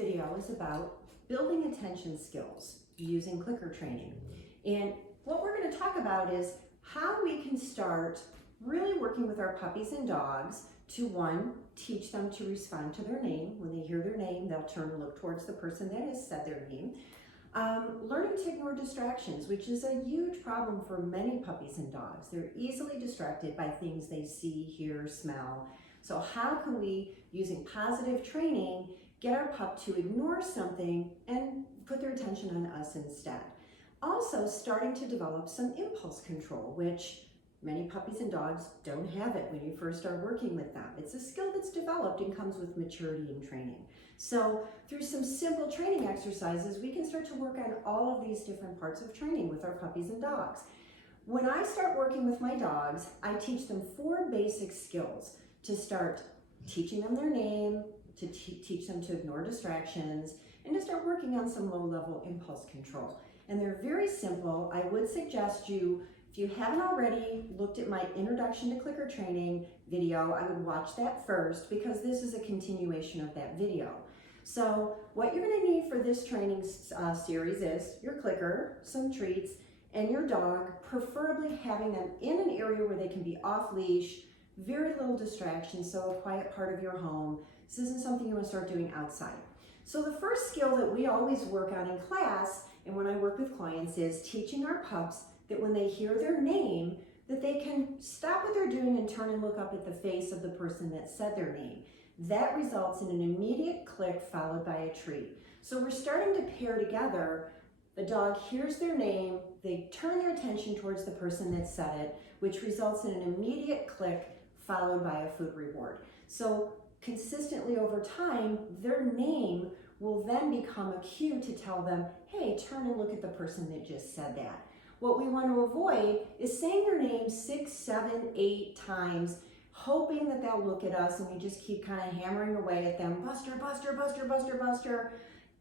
video is about building attention skills using clicker training. And what we're going to talk about is how we can start really working with our puppies and dogs to, one, teach them to respond to their name. When they hear their name, they'll turn and look towards the person that has said their name. Learning to ignore distractions, which is a huge problem for many puppies and dogs. They're easily distracted by things they see, hear, smell. So how can we, using positive training, get our pup to ignore something and put their attention on us instead? Also, starting to develop some impulse control, which many puppies and dogs don't have it when you first start working with them. It's a skill that's developed and comes with maturity and training. So through some simple training exercises, we can start to work on all of these different parts of training with our puppies and dogs. When I start working with my dogs, I teach them 4 basic skills to start teaching them their name, to teach them to ignore distractions, and to start working on some low-level impulse control. And they're very simple. I would suggest you, if you haven't already looked at my Introduction to Clicker Training video, I would watch that first because this is a continuation of that video. So what you're going to need for this training series is your clicker, some treats, and your dog, preferably having them in an area where they can be off leash, very little distraction, so a quiet part of your home. This isn't something you want to start doing outside. So the first skill that we always work on in class and when I work with clients is teaching our pups that when they hear their name, that they can stop what they're doing and turn and look up at the face of the person that said their name. That results in an immediate click followed by a treat. So we're starting to pair together. The dog hears their name, they turn their attention towards the person that said it, which results in an immediate click followed by a food reward. So consistently over time, their name will then become a cue to tell them, hey, turn and look at the person that just said that. What we want to avoid is saying their name 6, 7, 8 times, hoping that they'll look at us, and we just keep kind of hammering away at them, Buster, Buster, Buster, Buster, Buster.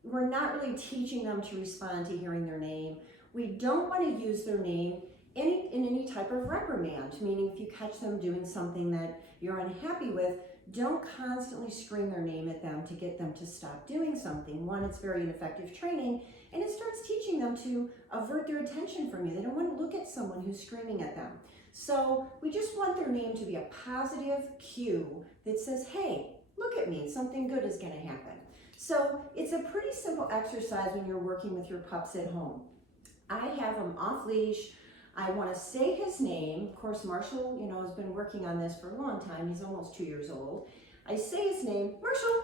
We're not really teaching them to respond to hearing their name. We don't want to use their name in any type of reprimand, meaning if you catch them doing something that you're unhappy with, don't constantly scream their name at them to get them to stop doing something. One, it's very ineffective training, and it starts teaching them to avert their attention from you. They don't want to look at someone who's screaming at them. So we just want their name to be a positive cue that says, hey, look at me, something good is going to happen. So it's a pretty simple exercise when you're working with your pups at home. I have them off leash. I want to say his name. Of course, Marshall, has been working on this for a long time. He's almost 2 years old. I say his name, Marshall.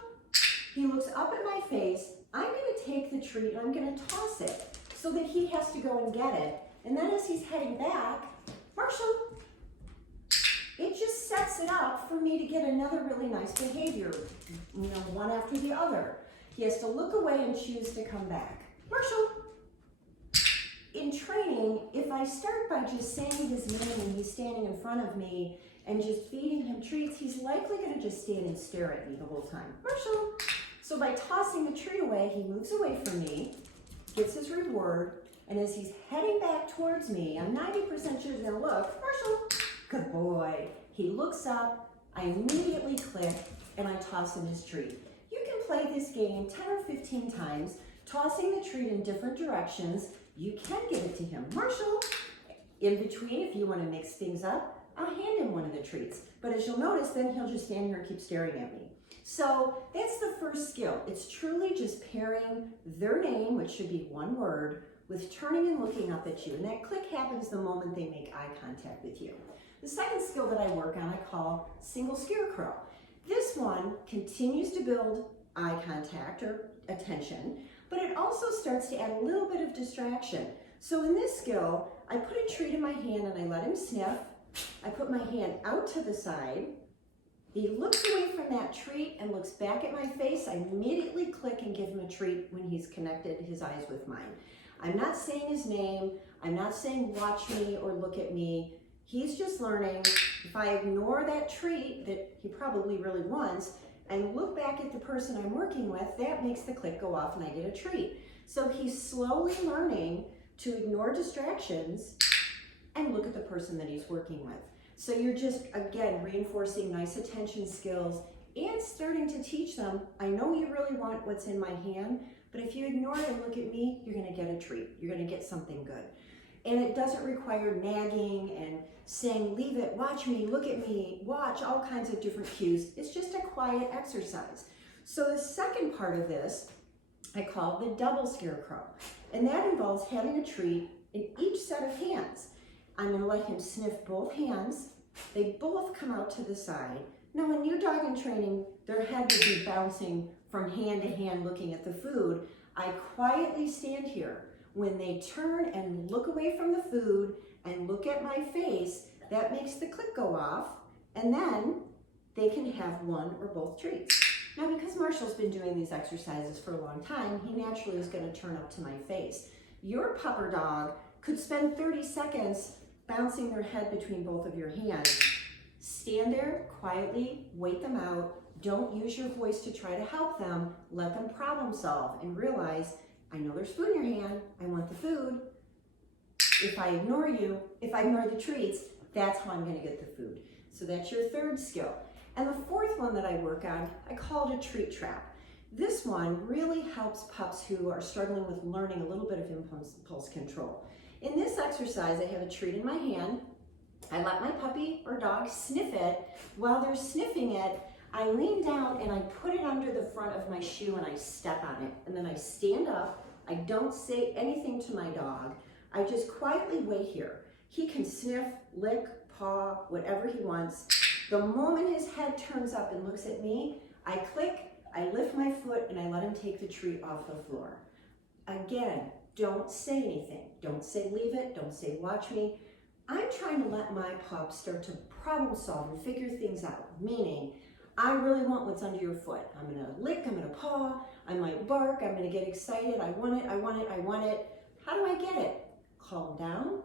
He looks up at my face. I'm going to take the treat and I'm going to toss it so that he has to go and get it. And then as he's heading back, Marshall, it just sets it up for me to get another really nice behavior, one after the other. He has to look away and choose to come back. Marshall. In training, if I start by just saying his name and he's standing in front of me and just feeding him treats, he's likely going to just stand and stare at me the whole time. Marshall. So by tossing the treat away, he moves away from me, gets his reward, and as he's heading back towards me, I'm 90% sure he's going to look. Marshall. Good boy. He looks up, I immediately click, and I toss him his treat. You can play this game 10 or 15 times, tossing the treat in different directions. You can give it to him. Marshall, in between, if you want to mix things up, I'll hand him one of the treats. But as you'll notice, then he'll just stand here and keep staring at me. So that's the first skill. It's truly just pairing their name, which should be one word, with turning and looking up at you. And that click happens the moment they make eye contact with you. The second skill that I work on, I call single scarecrow. This one continues to build eye contact or attention, but it also starts to add a little bit of distraction. So in this skill, I put a treat in my hand and I let him sniff. I put my hand out to the side. He looks away from that treat and looks back at my face. I immediately click and give him a treat when he's connected his eyes with mine. I'm not saying his name. I'm not saying watch me or look at me. He's just learning. If I ignore that treat that he probably really wants, and look back at the person I'm working with, that makes the click go off and I get a treat. So he's slowly learning to ignore distractions and look at the person that he's working with. So you're just, again, reinforcing nice attention skills and starting to teach them, I know you really want what's in my hand, but if you ignore it and look at me, you're gonna get a treat. You're gonna get something good. And it doesn't require nagging and saying, leave it, watch me, look at me, watch, all kinds of different cues. It's just a quiet exercise. So the second part of this, I call the double scarecrow. And that involves having a treat in each set of hands. I'm gonna let him sniff both hands. They both come out to the side. Now, when new dog in training, their head would be bouncing from hand to hand looking at the food. I quietly stand here. When they turn and look away from the food and look at my face, that makes the click go off, and then they can have one or both treats. Now, because Marshall's been doing these exercises for a long time, he naturally is going to turn up to my face. Your pup or dog could spend 30 seconds bouncing their head between both of your hands. Stand there quietly, wait them out. Don't use your voice to try to help them. Let them problem solve and realize, I know there's food in your hand. I want the food. If I ignore you, if I ignore the treats, that's how I'm going to get the food. So that's your third skill. And the fourth one that I work on, I call it a treat trap. This one really helps pups who are struggling with learning a little bit of impulse control. In this exercise, I have a treat in my hand. I let my puppy or dog sniff it. While they're sniffing it, I lean down and I put it under the front of my shoe and I step on it. And then I stand up. I don't say anything to my dog. I just quietly wait here. He can sniff, lick, paw, whatever he wants. The moment his head turns up and looks at me, I click, I lift my foot, and I let him take the treat off the floor. Again, don't say anything. Don't say leave it, don't say watch me. I'm trying to let my pup start to problem solve and figure things out, meaning I really want what's under your foot. I'm gonna lick, I'm gonna paw, I might bark, I'm gonna get excited, I want it, I want it, I want it. How do I get it? Calm down,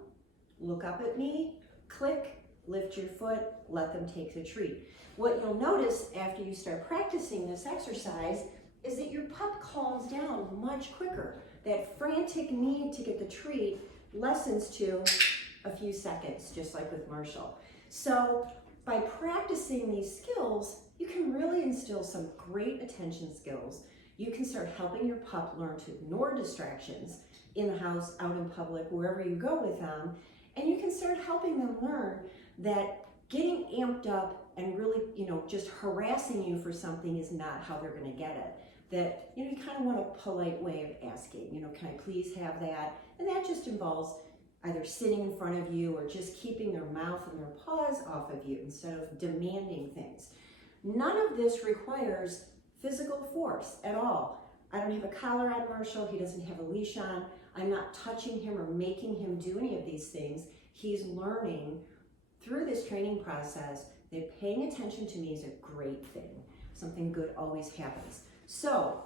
look up at me, click, lift your foot, let them take the treat. What you'll notice after you start practicing this exercise is that your pup calms down much quicker. That frantic need to get the treat lessens to a few seconds, just like with Marshall. So by practicing these skills, you can really instill some great attention skills. You can start helping your pup learn to ignore distractions in the house, out in public, wherever you go with them. And you can start helping them learn that getting amped up and really, just harassing you for something is not how they're going to get it. That, you kind of want a polite way of asking, can I please have that? And that just involves either sitting in front of you or just keeping their mouth and their paws off of you instead of demanding things. None of this requires physical force at all. I don't have a collar on Marshall. He doesn't have a leash on. I'm not touching him or making him do any of these things. He's learning through this training process that paying attention to me is a great thing. Something good always happens. So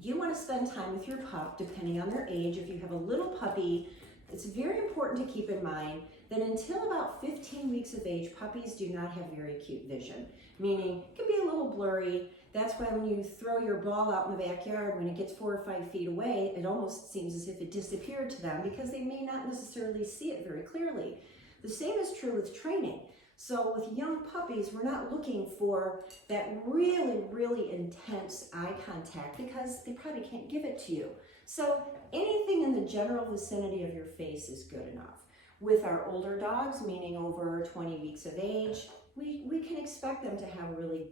you want to spend time with your pup depending on their age. If you have a little puppy, it's very important to keep in mind that until about 15 weeks of age, puppies do not have very acute vision, meaning it can be a little blurry. That's why when you throw your ball out in the backyard, when it gets 4 or 5 feet away, it almost seems as if it disappeared to them because they may not necessarily see it very clearly. The same is true with training. So with young puppies, we're not looking for that really, really intense eye contact because they probably can't give it to you. So anything in the general vicinity of your face is good enough. With our older dogs, meaning over 20 weeks of age, we can expect them to have really,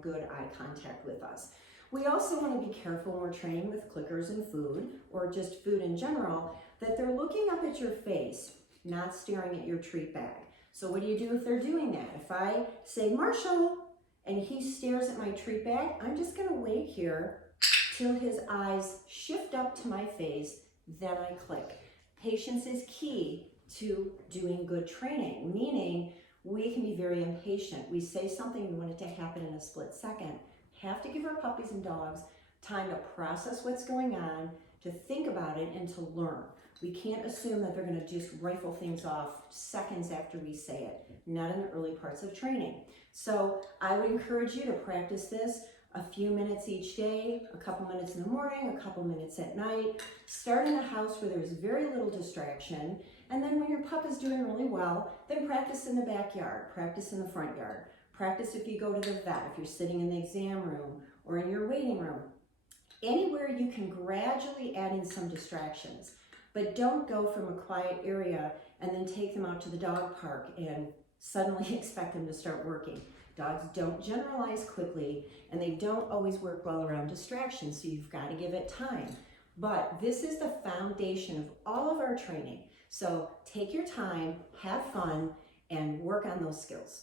good eye contact with us. We also want to be careful when we're training with clickers and food, or just food in general, that they're looking up at your face, not staring at your treat bag. So what do you do if they're doing that? If I say, Marshall, and he stares at my treat bag, I'm just going to wait here till his eyes shift up to my face, then I click. Patience is key to doing good training, meaning we can be very impatient. We say something, we want it to happen in a split second. Have to give our puppies and dogs time to process what's going on, to think about it, and to learn. We can't assume that they're going to just rifle things off seconds after we say it, not in the early parts of training. So I would encourage you to practice this a few minutes each day, a couple minutes in the morning, a couple minutes at night. Start in a house where there's very little distraction, and then when your pup is doing really well, then practice in the backyard, practice in the front yard, Practice if you go to the vet, if you're sitting in the exam room or in your waiting room. Anywhere you can gradually add in some distractions, but don't go from a quiet area and then take them out to the dog park and suddenly expect them to start working. Dogs don't generalize quickly, and they don't always work well around distractions, so you've got to give it time. But this is the foundation of all of our training. So take your time, have fun, and work on those skills.